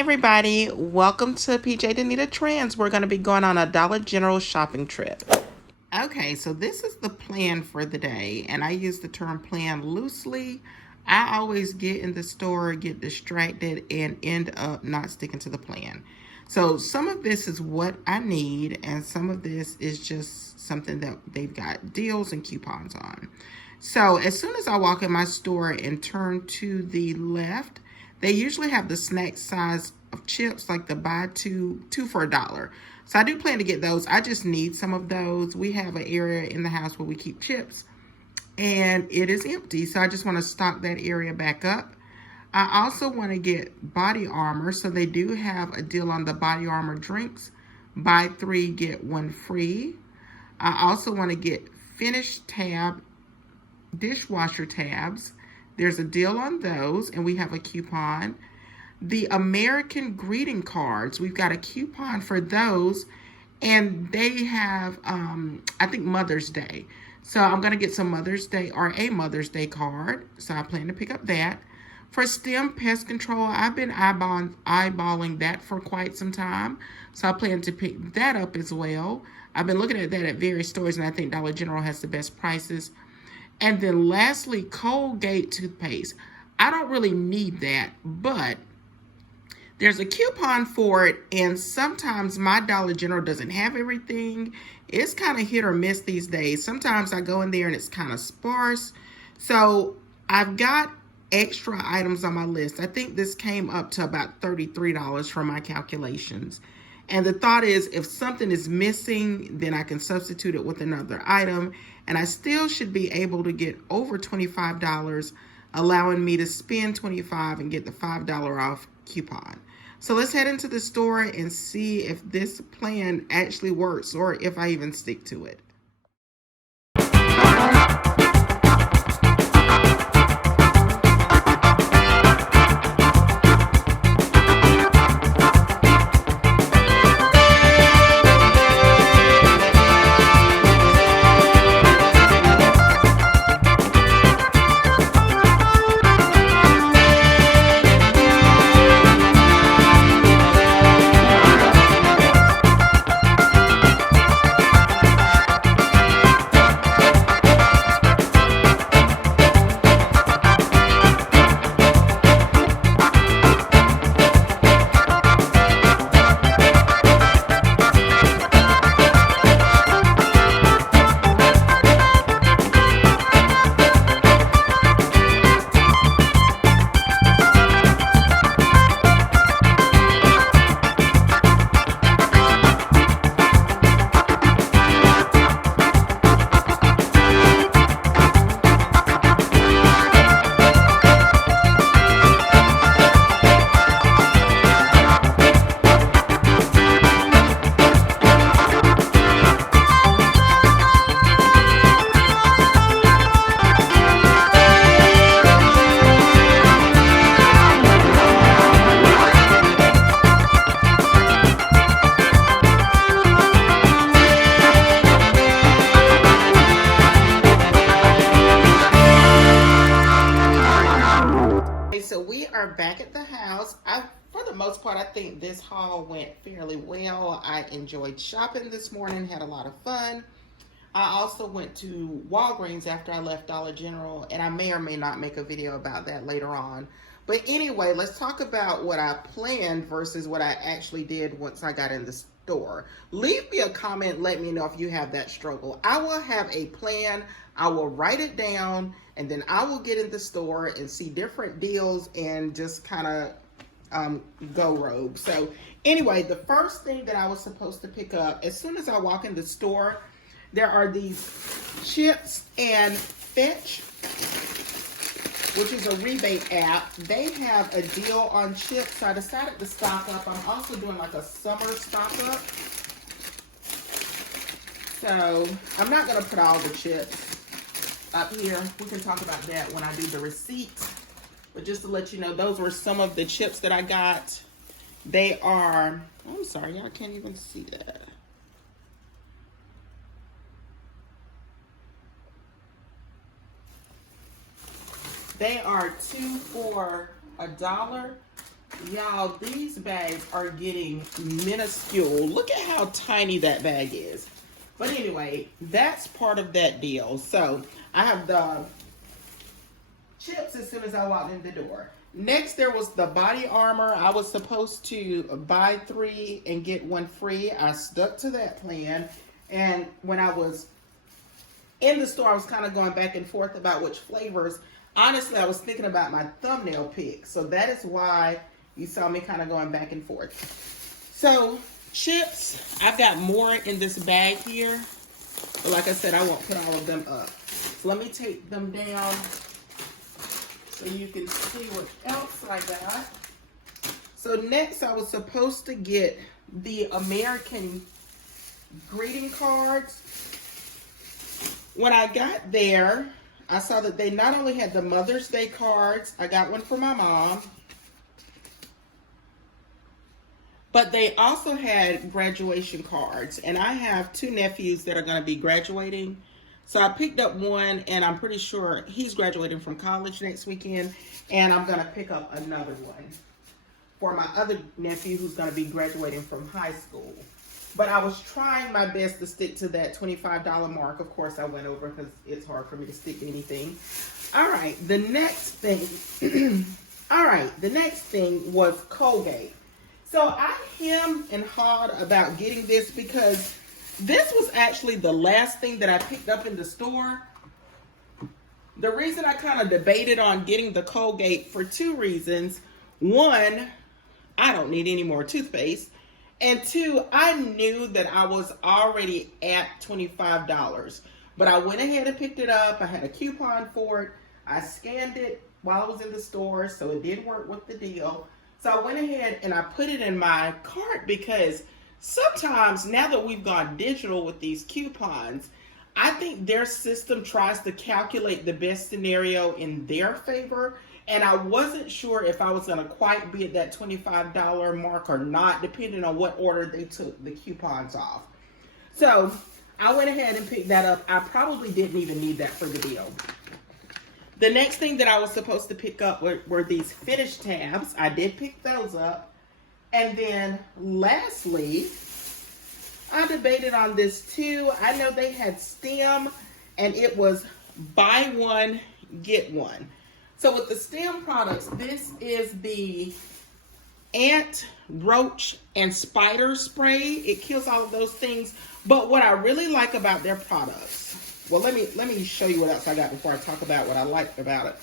Everybody, welcome to PJ Danita Trends. We're going to be going on a Dollar General shopping trip. Okay, so this is the plan for the day, and I use the term plan loosely. I always get in the store, get distracted, and end up not sticking to the plan. So some of this is what I need, and some of this is just something that they've got deals and coupons on. So as soon as I walk in my store and turn to the left, they usually have the snack size of chips, like the buy two for $1. So I do plan to get those. I just need some of those. We have an area in the house where we keep chips, and it is empty. So I just want to stock that area back up. I also want to get Body Armor. So they do have a deal on the Body Armor drinks. Buy 3, get 1 free. I also want to get Finish Tab dishwasher tabs. There's a deal on those, and we have a coupon. The American greeting cards, we've got a coupon for those, and they have, I think, Mother's Day. So I'm going to get some Mother's Day or a Mother's Day card, so I plan to pick up that. For STEM Pest Control, I've been eyeballing that for quite some time, so I plan to pick that up as well. I've been looking at that at various stores, and I think Dollar General has the best prices. And then lastly, Colgate toothpaste. I don't really need that, but there's a coupon for it, and sometimes my Dollar General doesn't have everything. It's kind of hit or miss these days. Sometimes I go in there and it's kind of sparse. So I've got extra items on my list. I think this came up to about $33 from my calculations. And the thought is, if something is missing, then I can substitute it with another item, and I still should be able to get over $25, allowing me to spend $25 and get the $5 off coupon. So let's head into the store and see if this plan actually works or if I even stick to it. So we are back at the house. For the most part, I think this haul went fairly well. I enjoyed shopping this morning, had a lot of fun. I also went to Walgreens after I left Dollar General, and I may or may not make a video about that later on. But anyway, let's talk about what I planned versus what I actually did once I got in the store. Leave me a comment, let me know if you have that struggle. I will have a plan, I will write it down, and then I will get in the store and see different deals and just kind of go rogue. So anyway, the first thing that I was supposed to pick up, as soon as I walk in the store, there are these Chips and Fetch, which is a rebate app. They have a deal on chips, so I decided to stock up. I'm also doing like a summer stock up. So I'm not going to put all the chips up here. We can talk about that when I do the receipt. But just to let you know, those were some of the chips that I got. They are, I'm sorry, I can't even see that. They are 2 for $1. Y'all, these bags are getting minuscule. Look at how tiny that bag is. But anyway, that's part of that deal. So I have the chips as soon as I walked in the door. Next, there was the body armor. I was supposed to buy 3 and get 1 free. I stuck to that plan. And when I was in the store, I was kind of going back and forth about which flavors. Honestly, I was thinking about my thumbnail pick. So that is why you saw me kind of going back and forth. So chips, I've got more in this bag here. But like I said, I won't put all of them up. So let me take them down so you can see what else I got. So next, I was supposed to get the American greeting cards. When I got there, I saw that they not only had the Mother's Day cards, I got one for my mom, but they also had graduation cards. And I have 2 nephews that are going to be graduating. So I picked up one, and I'm pretty sure he's graduating from college next weekend. And I'm going to pick up another one for my other nephew who's going to be graduating from high school. But I was trying my best to stick to that $25 mark. Of course, I went over because it's hard for me to stick to anything. All right, the next thing. The next thing was Colgate. So I hemmed and hawed about getting this because this was actually the last thing that I picked up in the store. The reason I kind of debated on getting the Colgate for 2 reasons. 1, I don't need any more toothpaste. And 2, I knew that I was already at $25. But I went ahead and picked it up. I had a coupon for it. I scanned it while I was in the store, so it did work with the deal. So I went ahead and I put it in my cart because sometimes now that we've gone digital with these coupons, I think their system tries to calculate the best scenario in their favor. And I wasn't sure if I was going to quite be at that $25 mark or not, depending on what order they took the coupons off. So I went ahead and picked that up. I probably didn't even need that for the deal. The next thing that I was supposed to pick up were these finish tabs. I did pick those up. And then lastly, I debated on this too. I know they had STEM and it was buy one, get one. So with the STEM products, this is the ant, roach, and spider spray. It kills all of those things. But what I really like about their products, well, let me show you what else I got before I talk about what I liked about it.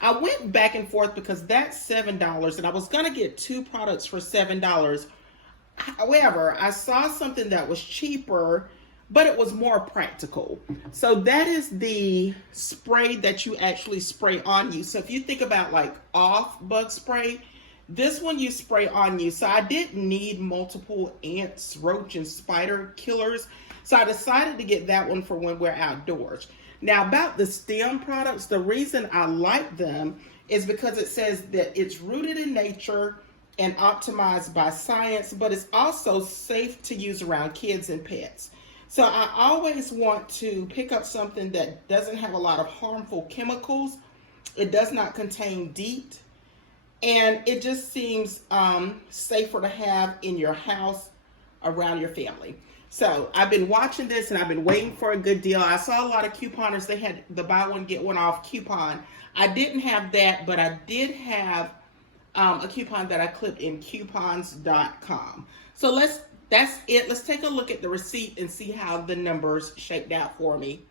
I went back and forth because that's $7, and I was going to get 2 products for $7. However, I saw something that was cheaper, but it was more practical. So that is the spray that you actually spray on you. So if you think about like off bug spray, this one you spray on you. So I didn't need multiple ants, roach, and spider killers. So I decided to get that one for when we're outdoors. Now about the STEM products, the reason I like them is because it says that it's rooted in nature and optimized by science, but it's also safe to use around kids and pets. So I always want to pick up something that doesn't have a lot of harmful chemicals. It does not contain DEET. And it just seems safer to have in your house around your family. So I've been watching this and I've been waiting for a good deal. I saw a lot of couponers. They had the buy one, get one off coupon. I didn't have that, but I did have a coupon that I clipped in coupons.com. So that's it. Let's take a look at the receipt and see how the numbers shaped out for me.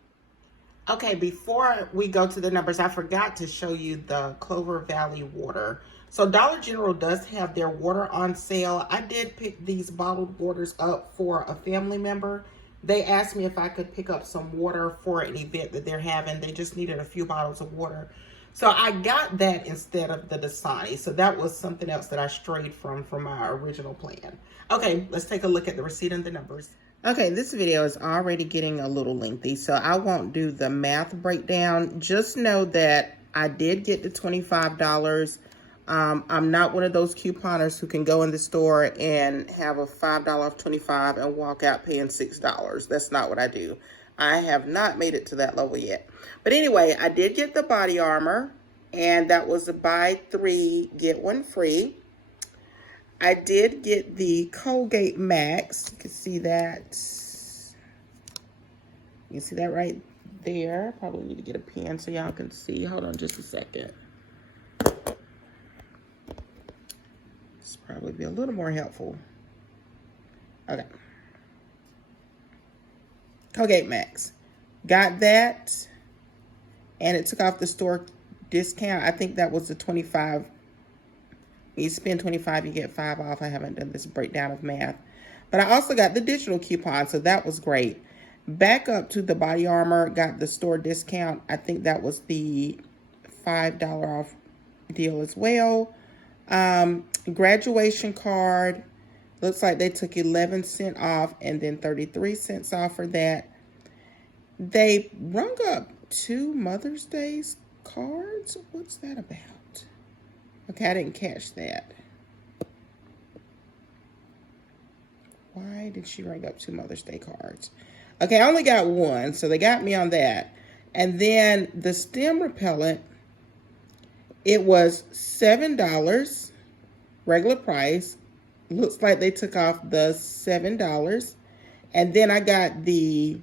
Okay, before we go to the numbers, I forgot to show you the Clover Valley water. So Dollar General does have their water on sale. I did pick these bottled waters up for a family member. They asked me if I could pick up some water for an event that they're having. They just needed a few bottles of water. So I got that instead of the Dasani. So that was something else that I strayed from my original plan. Okay, let's take a look at the receipt and the numbers. Okay, this video is already getting a little lengthy, so I won't do the math breakdown. Just know that I did get the $25. I'm not one of those couponers who can go in the store and have a $5 off 25 and walk out paying $6. That's not what I do. I have not made it to that level yet. But anyway, I did get the body armor, and that was a buy 3, get 1 free. I did get the Colgate Max. You can see that. You can see that right there. Probably need to get a pen so y'all can see. Hold on just a second. This will probably be a little more helpful. Okay. Colgate Max. Got that. And it took off the store discount. I think that was the 25. You spend 25, you get 5 off. I haven't done this breakdown of math. But I also got the digital coupon, so that was great. Back up to the Body Armor, got the store discount. I think that was the $5 off deal as well. Graduation card. Looks like they took 11 cents off and then 33 cents off for that. They rung up 2 Mother's Day cards. What's that about? Okay, I didn't catch that. Why did she ring up 2 Mother's Day cards? Okay, I only got 1, so they got me on that. And then the stem repellent, it was $7, regular price. Looks like they took off the $7. And then I got the,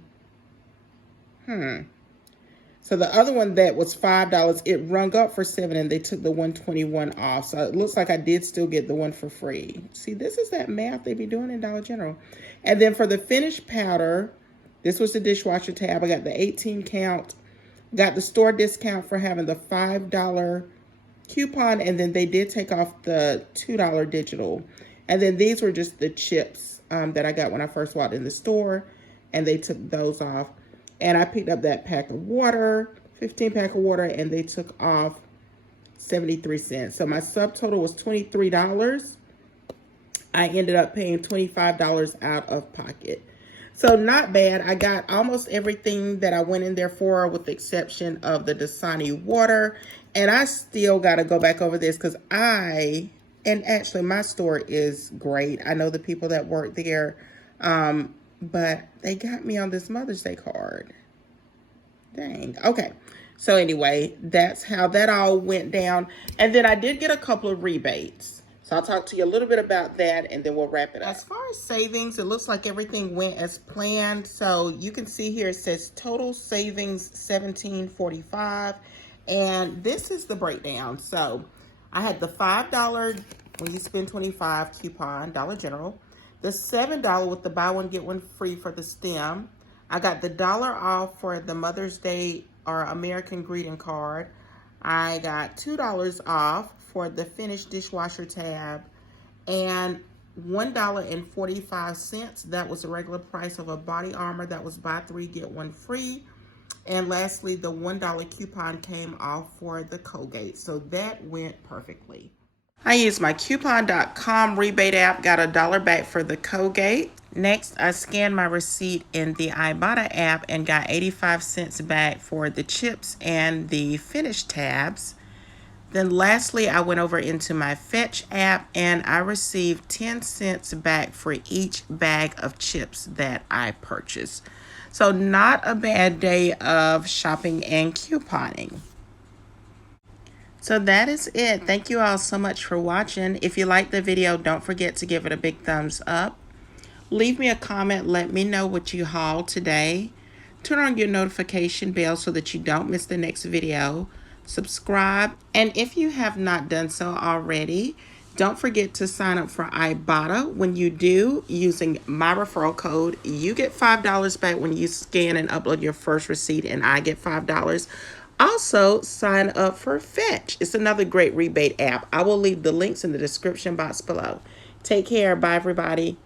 so the other one that was $5, it rung up for $7 and they took the 121 off. So it looks like I did still get the one for free. See, this is that math they be doing in Dollar General. And then for the finish powder, this was the dishwasher tab. I got the 18 count, got the store discount for having the $5 coupon, and then they did take off the $2 digital. And then these were just the chips that I got when I first walked in the store, and they took those off. And I picked up that pack of water, 15 pack of water, and they took off 73 cents. So my subtotal was $23. I ended up paying $25 out of pocket. So not bad. I got almost everything that I went in there for, with the exception of the Dasani water. And I still got to go back over this because and actually my store is great. I know the people that work there, but they got me on this Mother's Day card. Dang. Okay. So anyway, that's how that all went down. And then I did get a couple of rebates. So I'll talk to you a little bit about that and then we'll wrap it up. As far as savings, it looks like everything went as planned. So you can see here it says total savings $17.45. And this is the breakdown. So I had the $5 when you spend $25 coupon, Dollar General. The $7 with the buy one, get one free for the stem. I got the $1 off for the Mother's Day or American greeting card. I got $2 off for the finished dishwasher tab. And $1.45. That was the regular price of a Body Armor. That was buy 3, get 1 free. And lastly, the $1 coupon came off for the Colgate. So that went perfectly. I used my coupon.com rebate app, got $1 back for the Colgate. Next, I scanned my receipt in the Ibotta app and got 85 cents back for the chips and the finish tabs. Then lastly, I went over into my Fetch app and I received 10 cents back for each bag of chips that I purchased. So not a bad day of shopping and couponing. So that is it. Thank you all so much for watching. If you liked the video, don't forget to give it a big thumbs up. Leave me a comment. Let me know what you hauled today. Turn on your notification bell so that you don't miss the next video. Subscribe. And if you have not done so already, don't forget to sign up for Ibotta. When you do, using my referral code, you get $5 back when you scan and upload your first receipt, and I get $5. Also, sign up for Fetch. It's another great rebate app. I will leave the links in the description box below. Take care. Bye, everybody.